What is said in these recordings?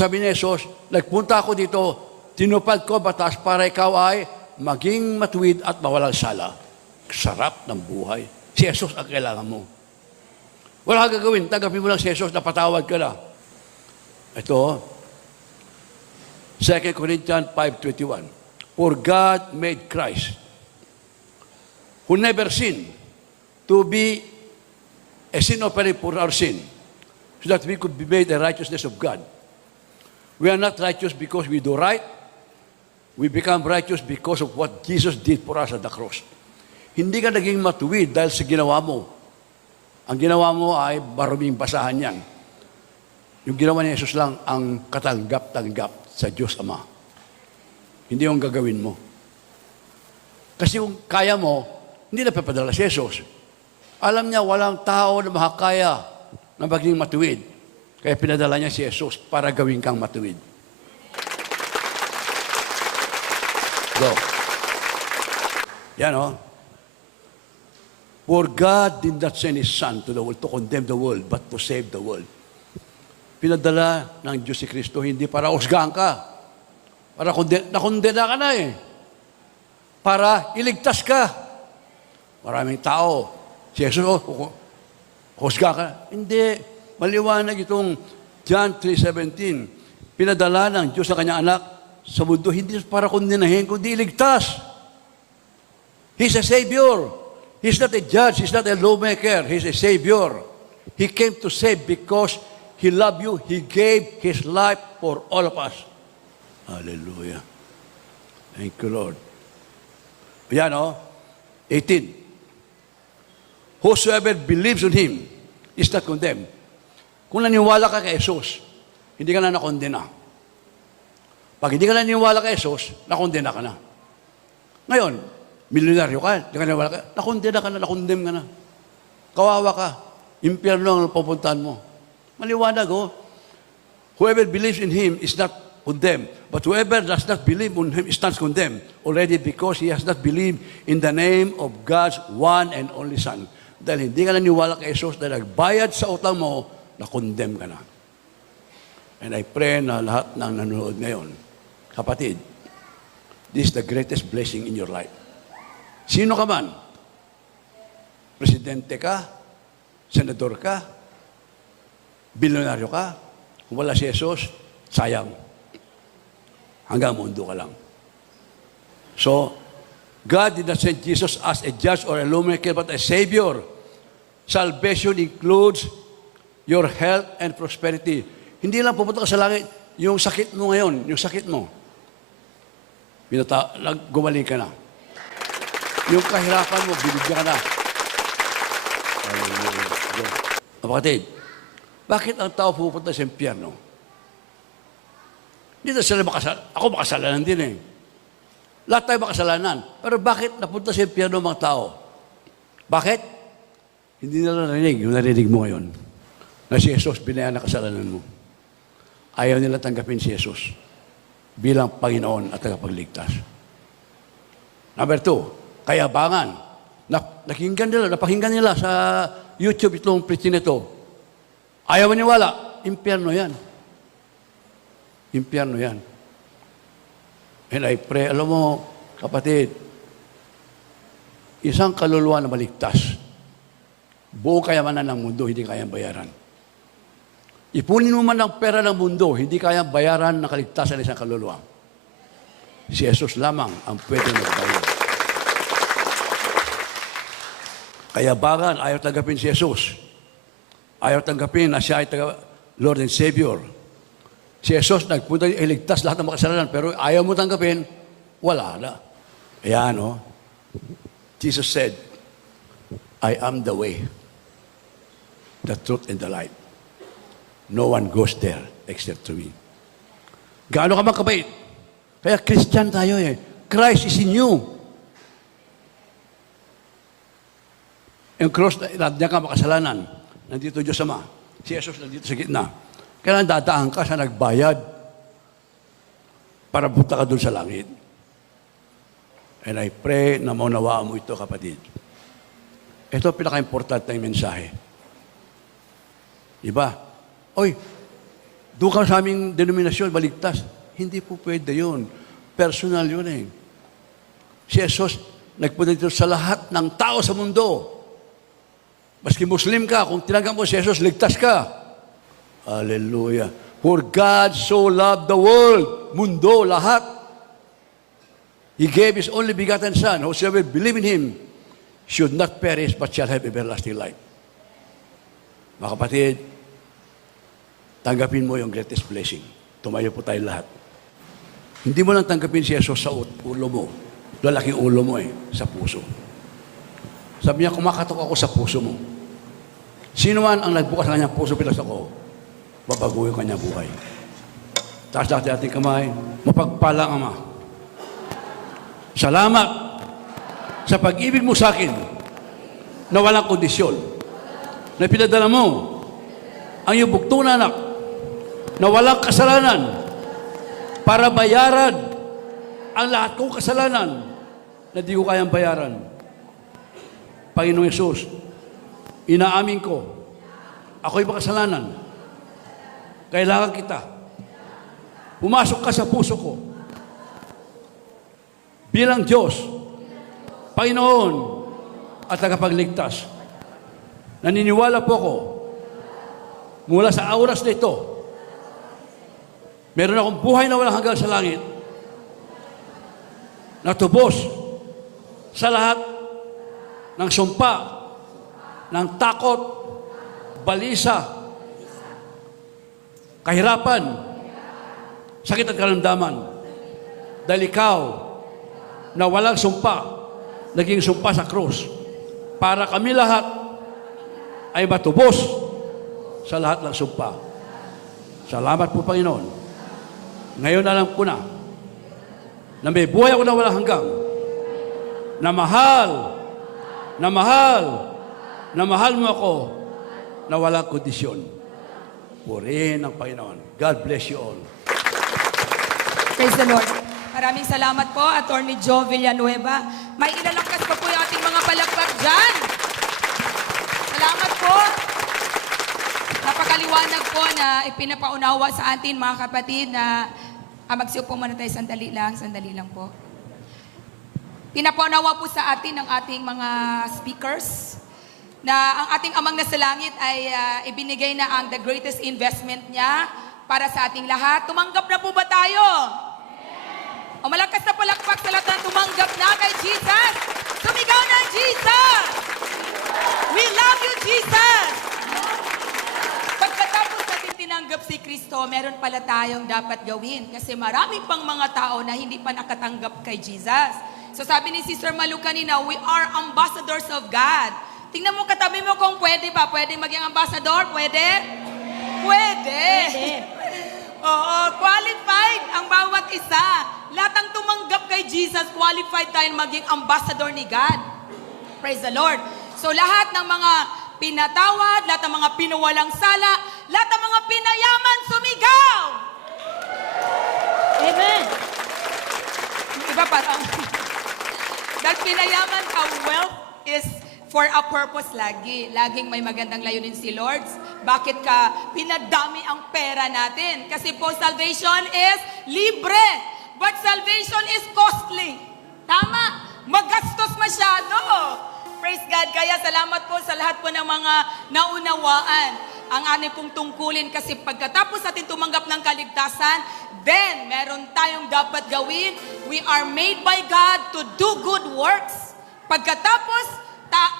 sabi ni Jesus, nagpunta ako dito, tinupad ko batas para ikaw ay maging matuwid at mawalang sala. Sarap ng buhay. Si Jesus ang kailangan mo. Wala kang gagawin. Tanggapin mo lang si Jesus, napatawad ka na. Ito, 2 Corinthians 5:21. For God made Christ, who never sinned, to be a sin offering for our sin, so that we could be made the righteousness of God. We are not righteous because we do right. We become righteous because of what Jesus did for us at the cross. Hindi ka naging matuwid dahil sa ginawa mo. Ang ginawa mo ay maruming basahan yan. Yung ginawa ni Jesus lang ang katanggap-tanggap sa Diyos Ama. Hindi yung gagawin mo. Kasi kung kaya mo, hindi na papadala si Jesus. Alam niya, walang tao na makakaya na maging matuwid. Kaya pinadala niya si Jesus para gawin kang matuwid. Go. Yan o. For God did not send His Son to the world to condemn the world, but to save the world. Pinadala ng Diyos si Kristo, hindi para usgahan ka. Para nakondena ka na eh. Para iligtas ka. Maraming tao. Si Jesus, husga ka. Hindi. Maliwanag itong John 3:17. Pinadala ng Diyos sa kanyang anak sa mundo, hindi para kondenahin, kundi iligtas. He's a Savior. He's not a judge. He's not a lawmaker. He's a Savior. He came to save because He loved you. He gave His life for all of us. Hallelujah. Thank you, Lord. Yan o, 18. Whosoever believes on Him is not condemned. Kung naniwala ka kay Jesus, hindi ka na nakondena. Pag hindi ka na naniwala kay Jesus, nakondena ka na. Ngayon, milyonaryo ka, hindi ka naniwala ka, nakondena ka na, nakondem ka na. Kawawa ka, impyerno ang pupuntahan mo. Maliwanag oh. Whoever believes in Him is not condemned. But whoever does not believe on Him is not condemned already because he has not believed in the name of God's one and only Son. Dahil hindi ka naniwala kay Jesus dahil nagbayad sa utang mo, na-condemn ka na. And I pray na lahat ng nanonood ngayon, kapatid, this is the greatest blessing in your life. Sino ka man? Presidente ka? Senador ka? Bilyonaryo ka? Kung wala si Jesus, sayang. Hanggang mundo ka lang. So, God did not send Jesus as a judge or a lawmaker, but a Savior. Salvation includes your health and prosperity. Hindi lang pupunta ka sa langit, yung sakit mo ngayon, yung sakit mo. Gumaling ka na. Yung kahirapan mo, binigyan ka na. Kapatid, bakit ang tao pupunta sa impyerno? Hindi na sila ako makasalanan din eh. Lahat tayo makasalanan. Pero bakit napunta sa impyerno ang mga tao? Bakit? Hindi nila narinig, yung narinig mo ngayon. Na si Jesus binayan na kasalanan mo. Ayaw nila tanggapin si Jesus bilang Panginoon at tagapagligtas. Number 2, kayabangan. Napakinggan nila sa YouTube itong preaching nito. Ayaw maniwala, impyerno yan. Impyerno yan. And I pray, alam mo, kapatid, isang kaluluwa na maligtas, buong kayamanan ng mundo, hindi kayang bayaran. Ipunin mo man ang pera ng mundo, hindi kayang bayaran ng kaligtasan ng isang kaluluwa. Si Jesus lamang ang pwede magbayad. Kayabangan, ayaw tanggapin si Jesus. Ayaw tanggapin na siya ay Lord and Savior. Si Jesus nagpunta iligtas lahat ng makasalanan, pero ayaw mo tanggapin, wala na. Ayan, no? Jesus said, I am the way, the truth, and the light. No one goes there except to me. Gaano ka magkabait? Kaya Christian tayo eh. Christ is in you. Yung cross, niya ka makasalanan. Nandito Diyos Ama. Si Jesus nandito sa gitna. Kailangan dadaan ka sa nagbayad para punta ka doon sa langit. And I pray na maunawaan mo ito, kapatid. Ito ang pinaka-importante ng mensahe. Diba? Oy, doon ka sa aming denominasyon, baligtas. Hindi po pwede yun. Personal yun eh. Si Jesus, nagpunta dito sa lahat ng tao sa mundo. Maski Muslim ka, kung tinanggap mo si Jesus, ligtas ka. Hallelujah. For God so loved the world, mundo, lahat. He gave His only begotten Son, whosoever believe in Him should not perish but shall have everlasting life. Mga kapatid, tanggapin mo yung greatest blessing. Tumayo po tayo lahat. Hindi mo lang tanggapin si Jesus sa ulo mo. Lalaking ulo mo sa puso. Sabi niya, kumakatok ako sa puso mo. Sino man ang nagbukas ng kanyang puso, pilas ako, babago yung kanyang buhay. Taas natin ating kamay, mapagpalang Ama. Salamat sa pag-ibig mo sa akin na walang kondisyon. Na pinadala mo ang iyong buktong na anak na walang kasalanan para bayaran ang lahat kong kasalanan na di ko kayang bayaran. Panginoong Yesus, inaamin ko, ako'y makasalanan. Kailangan kita. Pumasok ka sa puso ko. Bilang Diyos, Panginoon, at tagapagligtas. Naniniwala po ako, mula sa oras na ito, meron akong buhay na walang hanggan sa langit, na tubos sa lahat ng sumpa, ng takot, balisa, kahirapan, sakit at karamdaman. Dahil ikaw, na walang sumpa, naging sumpa sa krus, para kami lahat ay matubos sa lahat ng sumpa. Salamat po, Panginoon. Ngayon alam ko na may buhay ako na walang hanggang, na mahal, na mahal, na mahal mo ako, na walang kondisyon. Purihin ang Panginoon. God bless you all. Praise the Lord. Maraming salamat po, Attorney Joe Villanueva. May ilalangkas pa po yung ating mga palakpak dyan. Salamat po. Napakaliwanag po na ipinapaunawa sa atin, mga kapatid, na magsiupo muna tayo sandali lang po. Pinapaunawa po sa atin ng ating mga speakers na ang ating amang nasa langit ay ibinigay na ang the greatest investment niya para sa ating lahat. Tumanggap na po ba tayo? O malakas na palakpak sa lahat na tumanggap na kay Jesus. Sumigaw na, Jesus! We love you, Jesus! Pagkatapos natin tinanggap si Kristo, meron pala tayong dapat gawin. Kasi marami pang mga tao na hindi pa nakatanggap kay Jesus. So sabi ni Sister Malu kanina, we are ambassadors of God. Tingnan mo katabi mo kung pwede ba. Pwede maging ambassador? Pwede? Pwede. Oo, qualified ang bawat isa. Lahat ng tumanggap kay Jesus, qualified tayo maging ambassador ni God. Praise the Lord. So lahat ng mga pinatawad, lahat ng mga pinuwalang sala, lahat ng mga pinayaman, sumigaw! Amen. Iba parang, dahil pinayaman, wealth is for a purpose lagi. Laging may magandang layunin si Lord. Bakit ka pinadami ang pera natin? Kasi po, salvation is libre. But salvation is costly. Tama. Magastos masyado. Praise God. Kaya salamat po sa lahat po ng mga naunawaan ang ating pong tungkulin. Kasi pagkatapos natin tumanggap ng kaligtasan, then meron tayong dapat gawin. We are made by God to do good works. Pagkatapos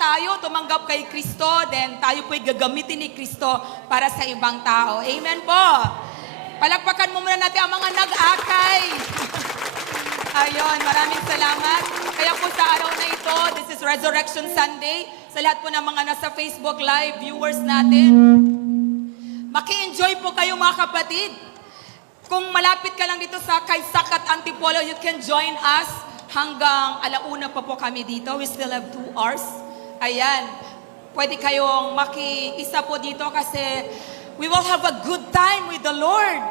tayo tumanggap kay Kristo, then tayo po'y gagamitin ni Kristo para sa ibang tao. Amen po. Palakpakan mo muna natin ang mga nag-akay. Ayun, maraming salamat. Kaya po sa araw na ito, this is Resurrection Sunday. Sa lahat po ng mga nasa Facebook Live viewers natin, maki-enjoy po kayo mga kapatid. Kung malapit ka lang dito sa Kaysakat Antipolo, you can join us. Hanggang 1:00 pa po kami dito. We still have 2 hours. Ayan. Pwede kayong maki-isa po dito kasi we will have a good time with the Lord.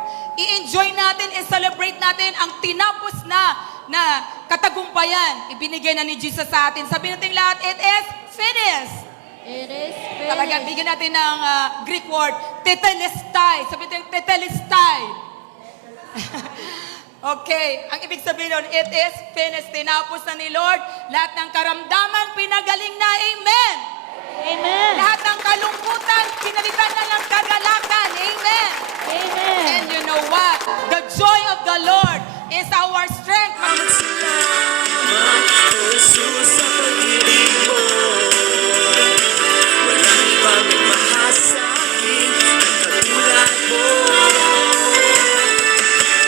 I-enjoy natin, i-celebrate natin ang tinapos na katagumpayan. Ibinigay na ni Jesus sa atin. Sabi natin lahat, it is finished. It is finished. Talaga, bigyan natin ng Greek word, tetelestai. Sabi natin, tetelestai. Okay, ang ibig sabihin nun, it is finished. Tinapos na ni Lord. Lahat ng karamdaman, pinagaling na. Amen. Amen. Lahat ng kalungkutan, pinalitan na ng